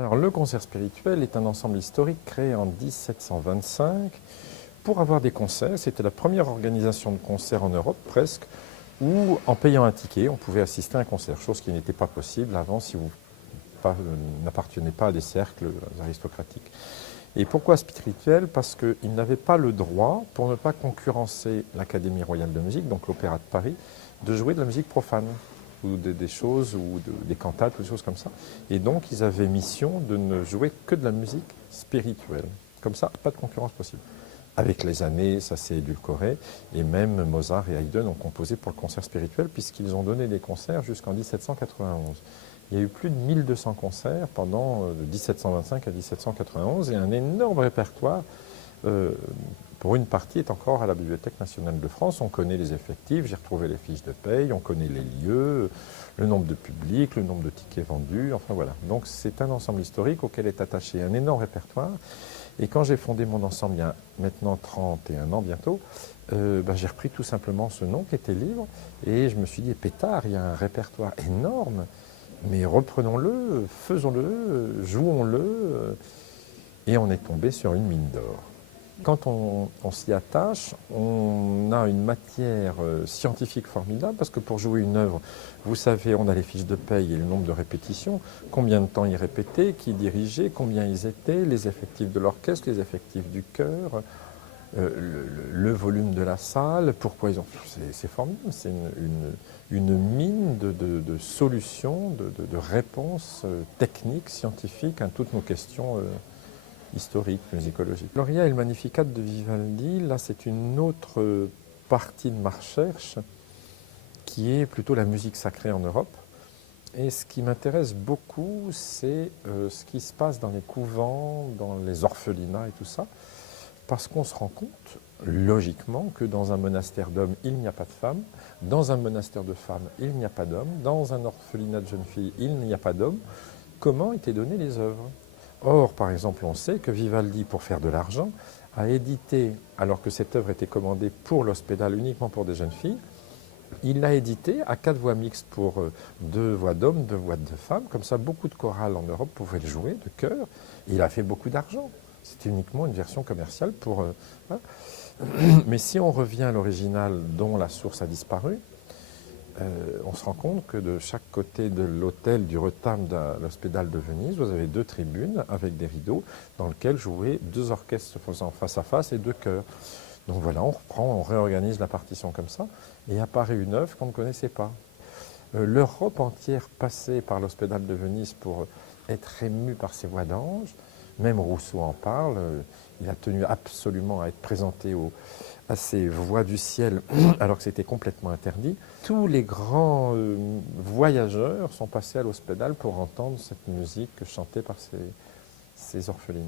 Alors, le concert spirituel est un ensemble historique créé en 1725 pour avoir des concerts. C'était la première organisation de concerts en Europe, presque, où, en payant un ticket, on pouvait assister à un concert, chose qui n'était pas possible avant si vous n'appartenez pas à des cercles aristocratiques. Et pourquoi spirituel? Parce qu'ils n'avaient pas le droit, pour ne pas concurrencer l'Académie royale de musique, donc l'Opéra de Paris, de jouer de la musique profane, ou des choses, ou des cantates, ou des choses comme ça. Et donc, ils avaient mission de ne jouer que de la musique spirituelle. Comme ça, pas de concurrence possible. Avec les années, ça s'est édulcoré, et même Mozart et Haydn ont composé pour le concert spirituel, puisqu'ils ont donné des concerts jusqu'en 1791. Il y a eu plus de 1200 concerts pendant de 1725 à 1791, et un énorme répertoire, pour une partie, est encore à la Bibliothèque nationale de France. On connaît les effectifs, j'ai retrouvé les fiches de paye, on connaît les lieux, le nombre de publics, le nombre de tickets vendus, enfin voilà. Donc c'est un ensemble historique auquel est attaché un énorme répertoire. Et quand j'ai fondé mon ensemble, il y a maintenant 31 ans bientôt, j'ai repris tout simplement ce nom qui était libre, et je me suis dit, pétard, il y a un répertoire énorme, mais reprenons-le, faisons-le, jouons-le, et on est tombé sur une mine d'or. Quand on s'y attache, on a une matière scientifique formidable, parce que pour jouer une œuvre, vous savez, on a les fiches de paye et le nombre de répétitions, combien de temps ils répétaient, qui dirigeait, combien ils étaient, les effectifs de l'orchestre, les effectifs du chœur, le volume de la salle, pourquoi ils ont... C'est formidable, c'est une mine de solutions, de réponses techniques, scientifiques à toutes nos questions historique, musicologique. Gloria et le Magnificat de Vivaldi, là c'est une autre partie de ma recherche qui est plutôt la musique sacrée en Europe. Et ce qui m'intéresse beaucoup, c'est ce qui se passe dans les couvents, dans les orphelinats et tout ça, parce qu'on se rend compte, logiquement, que dans un monastère d'hommes, il n'y a pas de femmes, dans un monastère de femmes, il n'y a pas d'hommes, dans un orphelinat de jeunes filles, il n'y a pas d'hommes. Comment étaient données les œuvres? Or, par exemple, on sait que Vivaldi, pour faire de l'argent, a édité, alors que cette œuvre était commandée pour l'Hospédale, uniquement pour des jeunes filles, il l'a édité à 4 voix mixtes pour 2 voix d'hommes, 2 voix de femmes. Comme ça, beaucoup de chorales en Europe pouvaient le jouer, de chœur. Et il a fait beaucoup d'argent. C'était uniquement une version commerciale pour... Mais si on revient à l'original dont la source a disparu, on se rend compte que de chaque côté de l'hôtel du retable de l'Hospédale de Venise, vous avez 2 tribunes avec des rideaux dans lesquels jouaient 2 orchestres faisant face à face et 2 chœurs. Donc voilà, on reprend, on réorganise la partition comme ça, et apparaît une œuvre qu'on ne connaissait pas. L'Europe entière passait par l'Hospédale de Venise pour être émue par ces voix d'anges. Même Rousseau en parle, il a tenu absolument à être présenté à ces voix du ciel, alors que c'était complètement interdit. Tous les grands voyageurs sont passés à l'Hospédale pour entendre cette musique chantée par ces orphelines.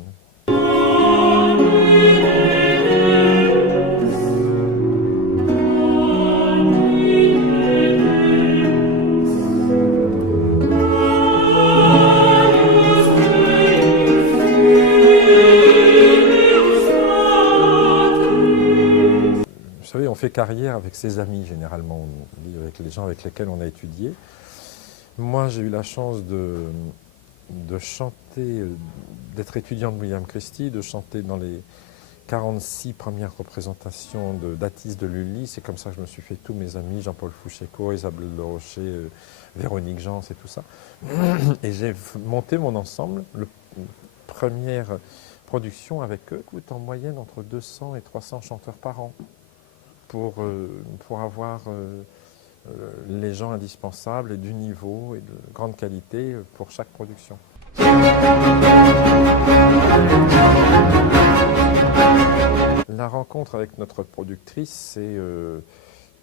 Vous savez, on fait carrière avec ses amis, généralement, avec les gens avec lesquels on a étudié. Moi, j'ai eu la chance de chanter, d'être étudiant de William Christie, de chanter dans les 46 premières représentations d'Atis de Lully. C'est comme ça que je me suis fait tous mes amis, Jean-Paul Fouchéco, Isabelle Le Rocher, Véronique Jans et tout ça. Et j'ai monté mon ensemble, première production avec eux, coûte en moyenne entre 200 et 300 chanteurs par an, pour avoir les gens indispensables et du niveau et de grande qualité pour chaque production. La rencontre avec notre productrice, c'est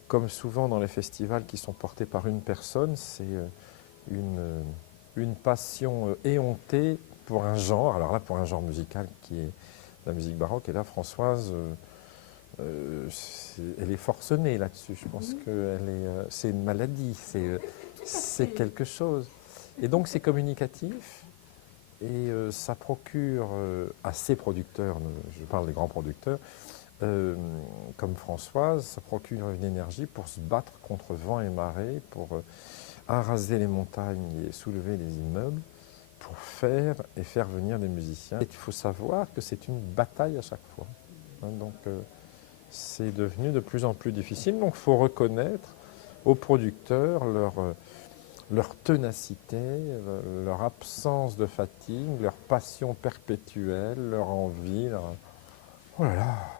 comme souvent dans les festivals qui sont portés par une personne, c'est une passion éhontée pour un genre, alors là pour un genre musical qui est la musique baroque, et là Françoise, elle est forcenée là-dessus. Je pense que c'est une maladie, c'est quelque chose. Et donc c'est communicatif, et ça procure à ces producteurs, je parle des grands producteurs, comme Françoise, ça procure une énergie pour se battre contre vent et marée, pour araser les montagnes et soulever les immeubles. pour faire venir des musiciens. Et il faut savoir que c'est une bataille à chaque fois. Donc c'est devenu de plus en plus difficile. Donc il faut reconnaître aux producteurs leur ténacité, leur absence de fatigue, leur passion perpétuelle, leur envie. Oh là là.